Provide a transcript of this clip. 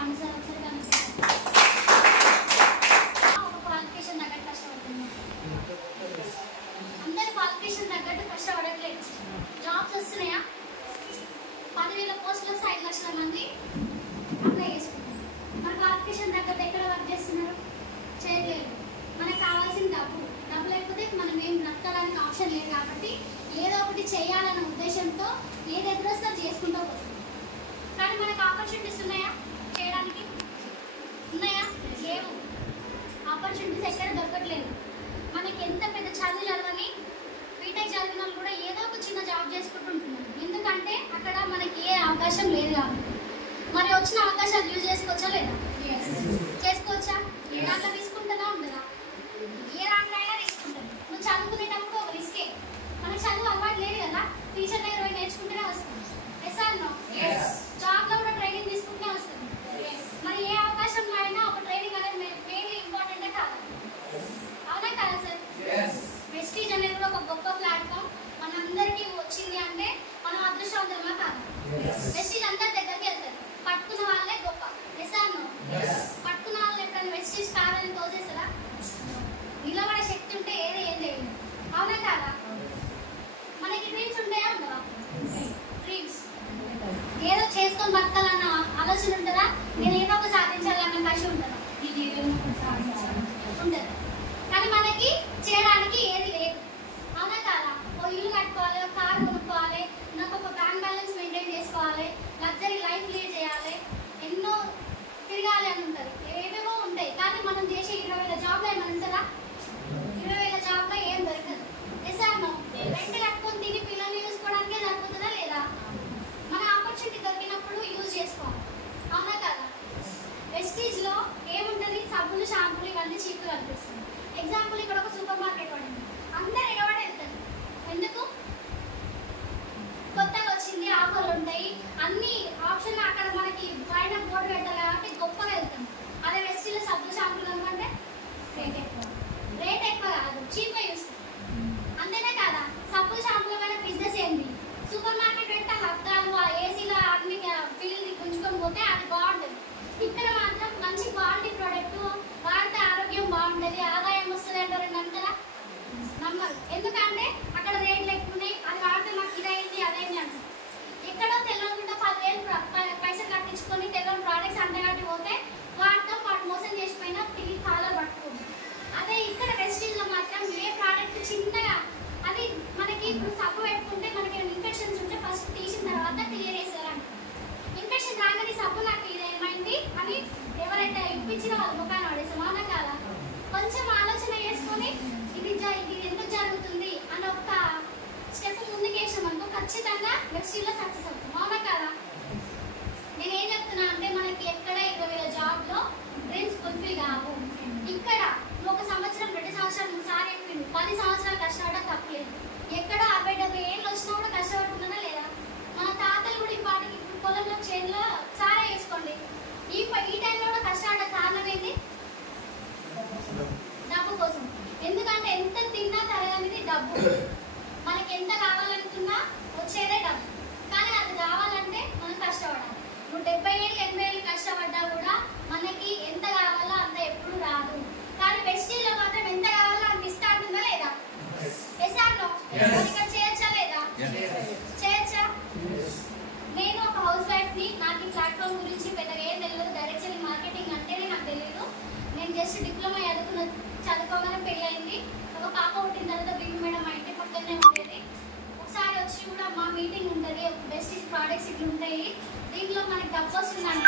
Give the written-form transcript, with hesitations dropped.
Answer ఒకసారి ఒక qualification తగ్గట్టు కష్టపడుతుంది. అందరు క్వాలిఫికేషన్ తగ్గట్టు కష్టపడట్లేదు. జాబ్స్ వస్తున్నాయా? 10,000 పోస్టులు 5 లక్షల మంది అప్లై చేసుకుంటారు. మన క్వాలిఫికేషన్ తగ్గట్టు ఎక్కడ వర్క్ చేస్తున్నారు? చేయట్లేదు. మనకు కావాల్సిన డబ్బు లేకపోతే మనం ఏం బ్రతకడానికి ఆప్షన్ లేదు. కాబట్టి ఏదో ఒకటి చేయాలన్న ఉద్దేశంతో ఏది ఎదురొస్తే చేసుకుంటూ పోతుంది. కానీ మనకు ఆపర్చునిటీస్ ఉన్నాయా? చేయడానికి ఉన్నాయా? లేవు. ఆపర్చునిటీస్ ఎక్కడ దొరకట్లేదు. మనకి ఎంత పెద్ద చదువు చదవని బీటెక్ చదివిన వాళ్ళు కూడా ఏదో ఒక చిన్న జాబ్ చేసుకుంటుంటున్నారు. ఎందుకంటే అక్కడ మనకి ఏ అవకాశం లేదు కాబట్టి. మరి వచ్చిన అవకాశాలు యూజ్ చేసుకోవచ్చా లేదా? చేసుకోవచ్చా? ఏ దాంట్లో తీసుకుంటుందా ఉండదా? ఏ దాంట్లో అయినా తీసుకుంటుంది. నువ్వు చదువుకునేటప్పుడు ఒక రిస్కే. మనకి చదువు అలవాటు లేదు కదా, టీచర్ దగ్గర పోయి నేర్చుకుంటేనే వస్తుంది. Yes or no? జాబ్లో కూడా ట్రైనింగ్ తీసుకుంటే వస్తుంది. మరి ఏ అవకాశంలో అయినా ఒక ట్రైనింగ్ అనేది మెయిన్లీ ఇంపార్టెంటే కాదు. అవునా కాదా సార్? వెస్టీజ్ అనేది కూడా ఒక గొప్ప ప్లాట్ఫామ్. మనందరికీ వచ్చింది అంటే మనం అదృష్టవంతులమా కాదు? వెస్టీజ్ అందరి దగ్గరికి వెళ్తారు. పట్టుకున్న వాళ్ళే గొప్ప. Yes or no? పట్టుకున్న వాళ్ళు ఎప్పుడైనా వెస్టీజ్ కావాలని తోసేస్తారా? నిలబడే శక్తి ఉంటే ఏది ఏం చేయలేదు. అవునా కాదా? మనకి డ్రీమ్స్ ఉంటాయా ఉండవా? డ్రీమ్స్ ఏదో చేసుకొని బతకాలన్న ఆలోచన ఉంటుందా? నేను ఏదో ఒక సాధించాలన్న కషి ఉంటుందా? ఉంటుంది. కానీ మనకి చేయడానికి ఏది లేదు. అవునా కాదా? ఓ ఇల్లు కట్టుకోవాలి, ఒక కారు కొనుక్కోవాలి, నాకు ఒక బ్యాంక్ బ్యాలెన్స్ మెయింటైన్ చేసుకోవాలి, లగ్జరీ లైఫ్ లీడ్ చేయాలి, ఎన్నో తిరగాలి అని ఉంటుంది. ఏవేవో ఉంటాయి. కానీ మనం చేసే 20,000 జాబ్లో ఏమైనా ఉంటుందా? 20,000 జాబ్లో ఏం దొరకదు. Yes or no? రెంట్ కట్టుకొని తిని పిల్లల్ని చూసుకోవడానికే సరిపోతుందా లేదా? మన ఆపర్చునిటీ దొరికినప్పుడు యూజ్ చేసుకోవాలి. అవునా కదా? వెస్టీజ్లో ఏముంటుంది? సబ్బులు, షాంపూలు ఇవన్నీ చీప్గా కనిపిస్తుంది. ఎగ్జాంపుల్ ఇక్కడ ఒక సూపర్ మార్కెట్ పడింది. అందరు ఎగబడి వెళ్తారు. ఎందుకు? కొత్తగా వచ్చింది, ఆఫర్లు ఉంటాయి, అన్ని ఆప్షన్లు అక్కడ మనకి పైన బోర్డు పెడతారు కాబట్టి గొప్పగా వెళ్తాం. అదే వెస్టీజ్లో సబ్బులు, షాంపూలు అనుకుంటే రేట్ ఎక్కువ కాదు, చీప్గా చూస్తాం. అంతేనే కదా? సబ్బులు, షాంపూల పైన బిజినెస్ ఏంటి? సూపర్ మార్కెట్ పెడితే హద్దాలు, ఆ ఏసీలో అన్ని ఫీల్డ్ గుంజుకొని పోతే అది బాగుంటుంది. ఇక్కడ మాత్రం మంచి క్వాలిటీ ప్రోడక్ట్ వాడితే ఆరోగ్యం బాగుంటుంది, ఆదాయం వస్తుంది అంటారు. అంటారా? నమ్మరు. ఎందుకంటే అక్కడ రేట్లు ఎక్కువ ఉన్నాయి, అది వాడితే మాకు ఇదైంది అదైంది అంటారు. ఎక్కడో తెల్లకుండా 10,000 పైసలు కట్టించుకొని తెల్లని ప్రోడక్ట్స్ అంతగాటి పోతే వాటితో వాటి మోసం చేసిపోయినా తిరిగి కాలం పట్టుకుంది. అదే ఇక్కడ వెస్టీజ్లో మాత్రం ఏ ప్రోడక్ట్ చిన్నగా అది మనకి ఇప్పుడు సబ్బు పెట్టుకుంటే మనకి ఇన్ఫెక్షన్స్ ఉంటే ఫస్ట్ తీసిన తర్వాత క్లియర్ చేస్తారంట. ఇన్ఫెక్షన్ రాగానే సబ్బు నాకు ఇది ఏమైంది అని ఎవరైతే ఇప్పించిన వాళ్ళ ముఖాన్ని పడేస్తాం. అవునా కాదా? కొంచెం ఆలోచన చేసుకొని ఇది ఎందుకు జరుగుతుంది అని ఒక స్టెప్ ముందుకు వేసామనుకో ఖచ్చితంగా వెస్టీజ్లో సక్సెస్ అవుతాం. అవునా కాదా? నేను ఏం చెప్తున్నా అంటే మనకి ఎక్కడ 20,000 జాబ్లో డ్రీమ్స్ ఫుల్ఫిల్ కావు. ఇక్కడ ఒక సంవత్సరం 2 సంవత్సరాలు 3 సార్లు చెప్పిండు 10 సంవత్సరాలు కష్టపడడం తప్పలేదు. ఎక్కడో 60-70 ఏళ్ళు వచ్చినా కూడా కష్టపడుతున్నారా లేదా? మన తాతలు కూడా ఇప్పటికి ఇప్పుడు పొలంలో చేనులో సారా వేసుకోండి. ఈ టైంలో కూడా కష్టపడ్డ కారణం ఏంటి? డబ్బు కోసం. ఎందుకంటే ఎంత తిన్నా తరగనిది డబ్బు. మనకి ఎంత కావాలనుకున్నా వచ్చేదే డబ్బు. కానీ అది కావాలంటే మనం కష్టపడాలి. నువ్వు 70 ఏళ్ళు 80 ఏళ్ళు కష్టపడ్డా కూడా మనకి ఎంత కావాలో అంత ఎప్పుడు రాదు. కానీ వెస్టీజ్లో మాత్రం ఎంత కావాలో అంత ఇస్తా ఉంటుందా లేదా? Yes or no? ఇక్కడ చేయొచ్చా లేదా? చేయొచ్చా? నేను ఒక హౌస్ వైఫ్ని. నాకు ఈ ప్లాట్ఫామ్ గురించి పెద్దగా ఏం తెలియదు. డైరెక్ట్ సెల్లింగ్ మార్కెటింగ్ అంటేనే నాకు తెలియదు. నేను జస్ట్ డిప్లొమా చదువుకోగానే పెళ్ళి అయింది. ఒక పాప పుట్టిన తర్వాత బిల్లు మేడం మా ఇంటి పక్కనే ఉండేది. ఒకసారి వచ్చి కూడా మా మీటింగ్ ఉంటుంది, వెస్టీజ్ ప్రోడక్ట్స్ ఇట్లా ఉంటాయి, దీంట్లో మనకి డబ్బు వస్తుందంట